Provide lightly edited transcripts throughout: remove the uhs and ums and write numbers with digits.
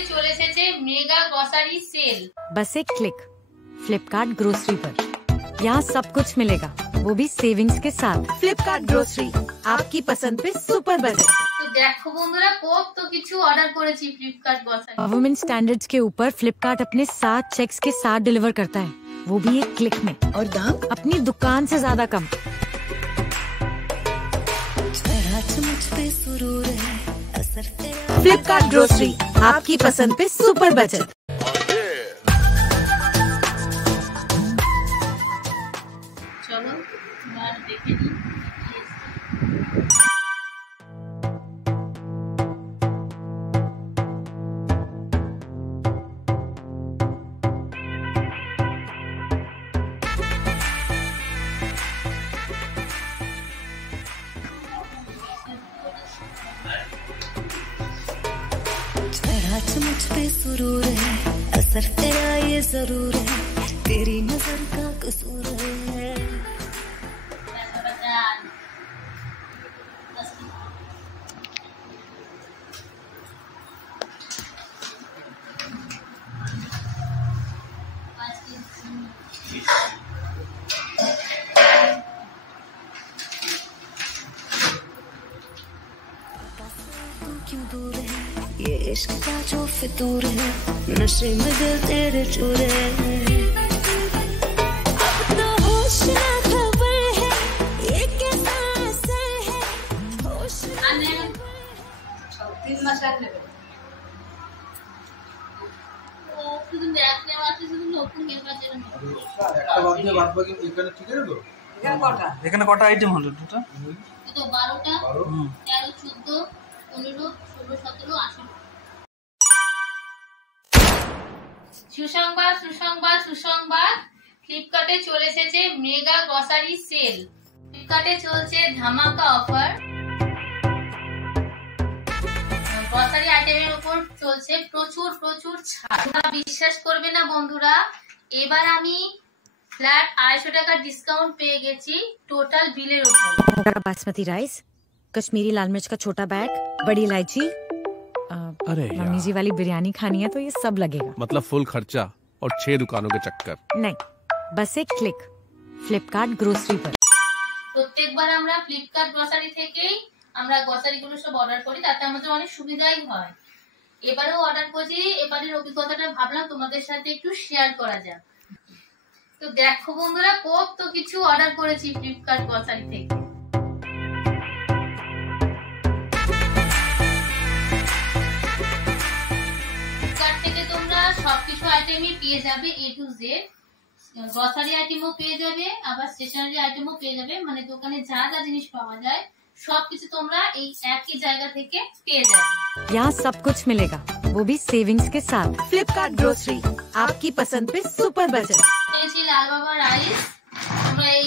फ्लिपकार्टे चले एसेছে mega grocery cell. बस एक क्लिक फ्लिपकार्ट ग्रोसरी पर यहाँ सब कुछ मिलेगा, वो भी सेविंग्स के साथ। फ्लिपकार्ट ग्रोसरी, आपकी पसंद पे सुपर बजट। तो देखो बंधुरा কত কিছু অর্ডার করেছি फ्लिपकार्ट ग्रोसरी। गवर्नमेंट स्टैंडर्ड्स के ऊपर फ्लिपकार्ट अपने 7 चेक्स के साथ डिलीवर करता है, वो भी एक क्लिक में, और दाम अपनी दुकान से ज्यादा कम। फ्लिपकार्ट ग्रोसरी, आपकी पसंद पे सुपर बजट। चलो बार देखे नी। मुझ पे सुरूर है, असर तेरा ये जरूर है, तेरी नजर का कसूर है। क्यों दूर है ये इश्क का जो फितूर है, नशे में दिल तेरे चूर है। अब तो होश ना खबर है, ये कैसा असर है, होश आने 3 মাস লাগবে। ও শুধু দেখতে পাচ্ছি, শুধু নতুন গেমটা যেন একটা বাকি বাকি এখানে ঠিক আছে তো? এখানে কটা আইটেম হলো দুটো? এই তো 12টা 13 14 15 16 17 18। সুসংবাদ সুসংবাদ সুসংবাদ, ফ্লিপকার্টে চলে এসেছে মেগা গ্রসারি সেল। ফ্লিপকার্টে চলছে ধামাকা অফার, গ্রসারি আইটেমের উপর চলছে প্রচুর প্রচুর ছাড়। তোমরা বিশ্বাস করবে না বন্ধুরা, এবার আমি ফ্ল্যাট 250 টাকা ডিসকাউন্ট পেয়ে গেছি টোটাল বিলের উপর। बासमती राइस, कश्मीरी लाल मिर्च का छोटा बैग, बड़ी इलायची, अरे मम्मी जी वाली बिरयानी खानी है तो ये सब लगेगा। मतलब फुल खर्चा और 6 दुकानों के चक्कर नहीं, बस एक क्लिक फ्लिपकार्ट ग्रोसरी पर। প্রত্যেকবার আমরা ফ্লিপকার্ট গ্রসারি থেকেই আমরা গ্রসারিগুলো সব অর্ডার করি, তাতে আমাদের অনেক সুবিধাই হয়। এবারেও অর্ডার করেছি, এবারের অভিজ্ঞতাটা ভাবলাম তোমাদের সাথে একটু শেয়ার করা যাক। তো দেখো বন্ধুরা কত কিছু অর্ডার করেছি ফ্লিপকার্ট গ্রসারি থেকে। ফ্লিপকার্ট থেকে তোমরা সবকিছু আইটেমই পেয়ে যাবে, এ টু জেড। গ্রসারি আইটেমও পেয়ে যাবে, আবার স্টেশনারি আইটেমও পেয়ে যাবে, মানে দোকানে যা যা জিনিস পাওয়া যায় সবকিছু তোমরা এই একই জায়গা থেকে পেয়ে যাবে। यहाँ सब कुछ मिलेगा, वो भी सेविंग्स के साथ। फ्लिपकार्ट ग्रोसरी, आपकी पसंद पे सुपर बजट। নিয়েছি লাল বাবা রাইস। তোমরা এই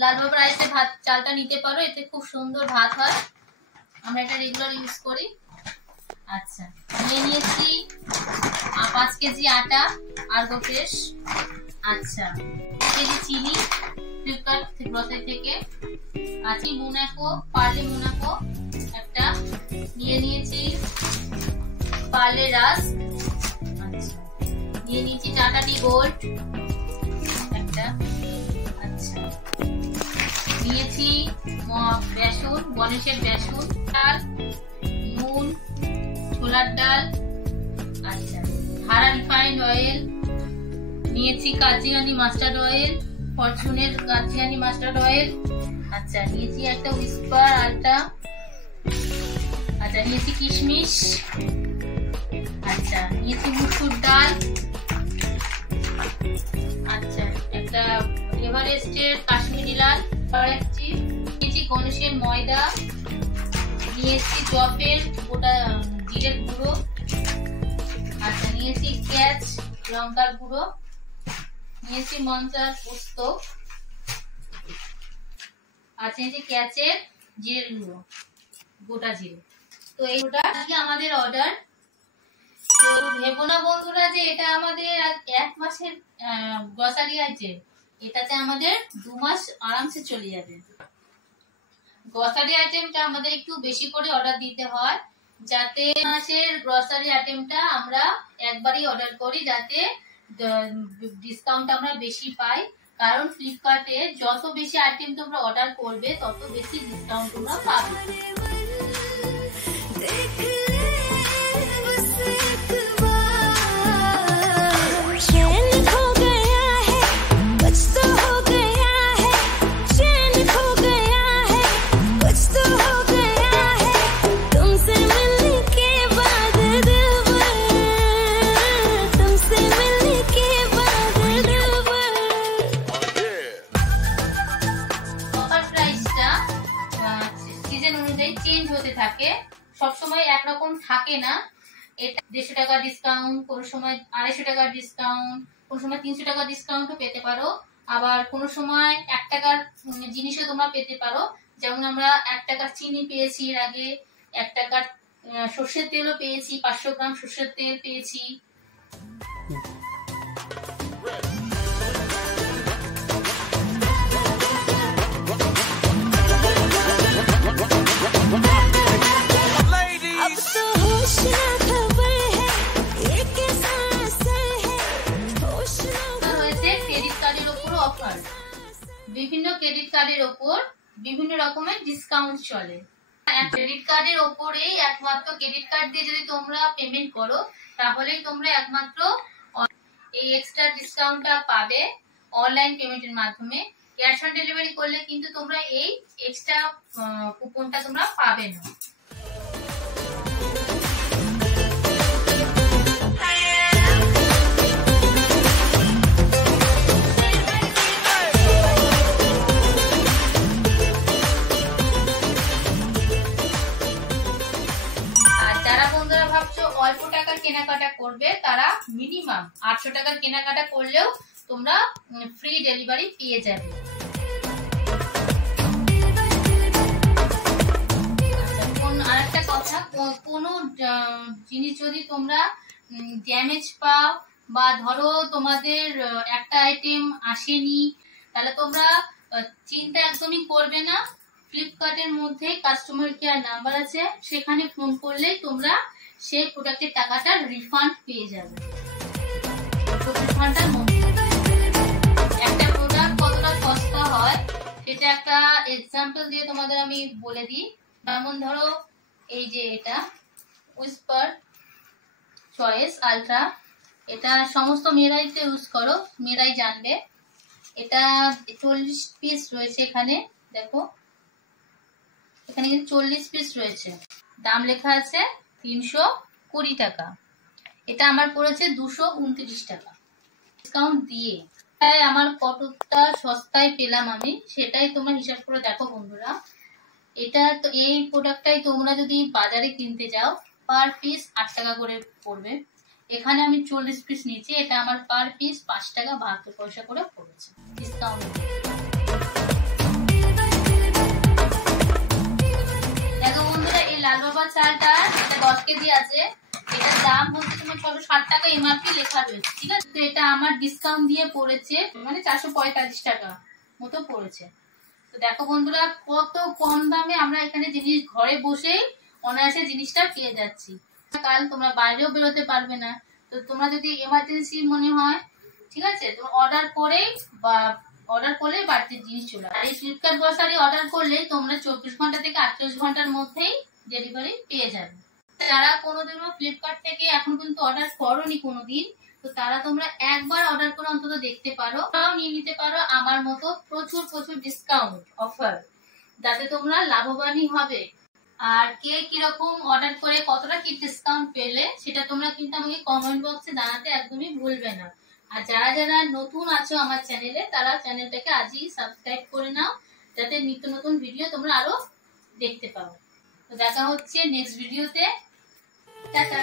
লাল বাবা রাইসে ভাত চালটা নিতে পারো, এতে খুব সুন্দর ভাত হয়, আমরা এটা রেগুলার ইউজ করি। আচ্ছা, নিয়েছি 5 কেজি আটা আরগো ফ্রেশ। আচ্ছা, 1 কেজি চিনি ফ্লিপকার্ট গ্রসারি থেকে। আছি মোনাকো, পার্লে মোনাকো একটা নিয়েছি, পার্লে রাস্ক। আচ্ছা, নিয়েছি টাটা টি গোল্ড একটা। আচ্ছা, নিয়েছি বেসন, গণেশের বেসন, ডাল, নুন, ছোলার ডাল। আচ্ছা, হারা রিফাইন্ড অয়েল নিয়েছি, কাজিরানি মাস্টার্ড অয়েল, ফরচুনের কাজিরানি মাস্টার্ড অয়েল। আচ্ছা, নিয়েছি একটা হুইস্পার আলটা। আচ্ছা, নিয়েছি কিশমিশ। আচ্ছা, নিয়েছি মুসুর ডাল। আচ্ছা, একটা এভারেস্টের কাশ্মীরি লাল চিপ। নিয়েছি গণেশের ময়দা, নিয়েছি চপের গোটা জিরের গুঁড়ো। আচ্ছা, নিয়েছি ক্যাচ লঙ্কার গুঁড়ো, নিয়েছি মনসার পোস্ত। আচ্ছা, নিয়েছি ক্যাচের জিরের গুঁড়ো, গোটা জিরে। তো এইটা আমাদের অর্ডার। তো ভেবো না বন্ধুরা যে এটা আমাদের 1 মাসের গ্রসারি আইটেম, এটাতে আমাদের 2 মাস আরামসে চলে যাবে। গ্রসারি আইটেমটা আমাদের একটু বেশি করে অর্ডার দিতে হয়, যাতে মাসের গ্রসারি আইটেমটা আমরা একবারই অর্ডার করি, যাতে ডিসকাউন্ট আমরা বেশি পাই। কারণ ফ্লিপকার্টে যত বেশি আইটেম তোমরা অর্ডার করবে তত বেশি ডিসকাউন্ট তোমরা পাবে। চেঞ্জ হতে থাকে, সবসময় একরকম থাকে না। এটা 150 টাকা ডিসকাউন্ট, কোন সময় 250 টাকার ডিসকাউন্ট, কোন সময় 300 টাকা ডিসকাউন্টও পেতে পারো। আবার কোন সময় 1 টাকার জিনিসও তোমরা পেতে পারো। যেমন আমরা 1 টাকার চিনি পেয়েছি, এর আগে 1 টাকার সর্ষের তেলও পেয়েছি, 500 গ্রাম সর্ষের তেল পেয়েছি। বিভিন্ন ক্রেডিট কার্ডের ওপর বিভিন্ন রকমের ডিসকাউন্ট চলে। ক্রেডিট কার্ডের ওপরেই একমাত্র ক্রেডিট কার্ড দিয়ে যদি তোমরা পেমেন্ট করো তাহলেই তোমরা একমাত্র এই এক্সট্রা ডিসকাউন্টটা পাবে অনলাইন পেমেন্টের মাধ্যমে। ক্যাশ অন ডেলিভারি করলে কিন্তু তোমরা এই এক্সট্রা কুপনটা তোমরা পাবে না। অল্প টাকার কেনাকাটা করবে তারা মিনিমাম 800 টাকার কেনাকাটা করলেও তোমরা ফ্রি ডেলিভারি পেয়ে যাবে। আরেকটা কথা, কোনো জিনিস যদি তোমরা ড্যামেজ পাও বা ধরো তোমাদের একটা আইটেম আসেনি, তাহলে তোমরা চিন্তা একদমই করবে না। ফ্লিপকার্টের মধ্যে কাস্টমার কেয়ার নাম্বার আছে, সেখানে ফোন করলেই তোমরা সেই প্রোডাক্টের টাকাটা রিফান্ড পেয়ে যাবে। একটা প্রোডাক্ট কতটা সস্তা হয় সেটা একটা এক্সাম্পল দিয়ে তোমাদের আমি বলে দিই। যেমন ধরো এই যে এটা উইসপার চয়েস আলট্রা, এটা সমস্ত মেয়েরাইতে ইউজ করো, মেয়েরাই জানবে। এটা 40 পিস রয়েছে, এখানে দেখো, এখানে কিন্তু 40 পিস রয়েছে, দাম লেখা আছে 320 টাকা। এটা আমার পড়েছে 229 টাকা ডিসকাউন্ট দিয়ে। তাই আমার কতটা সস্তায় পেলাম আমি সেটাই তোমরা হিসাব করে দেখো বন্ধুরা। এটা তো এই প্রোডাক্টটাই তোমরা যদি বাজারে কিনতে যাও পার পিস 8 টাকা করে পড়বে। এখানে আমি 40 পিস নিয়েছি, এটা আমার পার পিস 5 টাকা 72 পয়সা করে পড়েছে ডিসকাউন্ট। দেখো বন্ধুরা, এই লাল বাবা চালটা এটা 10 কেজি আছে, এটার দাম হচ্ছে তোমার 60 টাকা এমআরপি লেখা রয়েছে, ঠিক আছে। তো এটা আমার ডিসকাউন্ট দিয়ে পড়েছে মানে 445 টাকা মতো পড়েছে। তো দেখো বন্ধুরা, কত কম দামে আমরা এখানে জিনিস ঘরে বসেই অনায়াসে জিনিসটা পেয়ে যাচ্ছি। কাল তোমরা বাইরেও বেরোতে পারবে না, তো তোমরা যদি এমার্জেন্সি মনে হয়, ঠিক আছে, তোমরা অর্ডার করলে বাড়িতে জিনিস চলে আসে। এই ফ্লিপকার্ট গ্রসারি অর্ডার করলে তোমরা 24 ঘন্টা থেকে 48 ঘন্টার মধ্যেই ডেলিভারি পেয়ে যাবে। যারা কোনোদিনও ফ্লিপকার্ট থেকে এখন পর্যন্ত অর্ডার করোনি কোনোদিন, তো তারা তোমরা একবার অর্ডার করে অন্তত দেখতে পারো, তাও নিয়ে নিতে পারো আমার মতো প্রচুর প্রচুর ডিসকাউন্ট অফার, যাতে তোমরা লাভবানই হবে। আর কে কিরকম অর্ডার করে কতটা কি ডিসকাউন্ট পেলে সেটা তোমরা কিন্তু আমাকে কমেন্ট বক্সে জানাতে একদমই ভুলবে না। আর যারা যারা নতুন আছো আমার চ্যানেলে, তারা চ্যানেলটাকে আজই সাবস্ক্রাইব করে নাও, যাতে নিত্য নতুন ভিডিও তোমরা আরো দেখতে পাও। তো দেখা হচ্ছে নেক্সট ভিডিওতে। টাটা।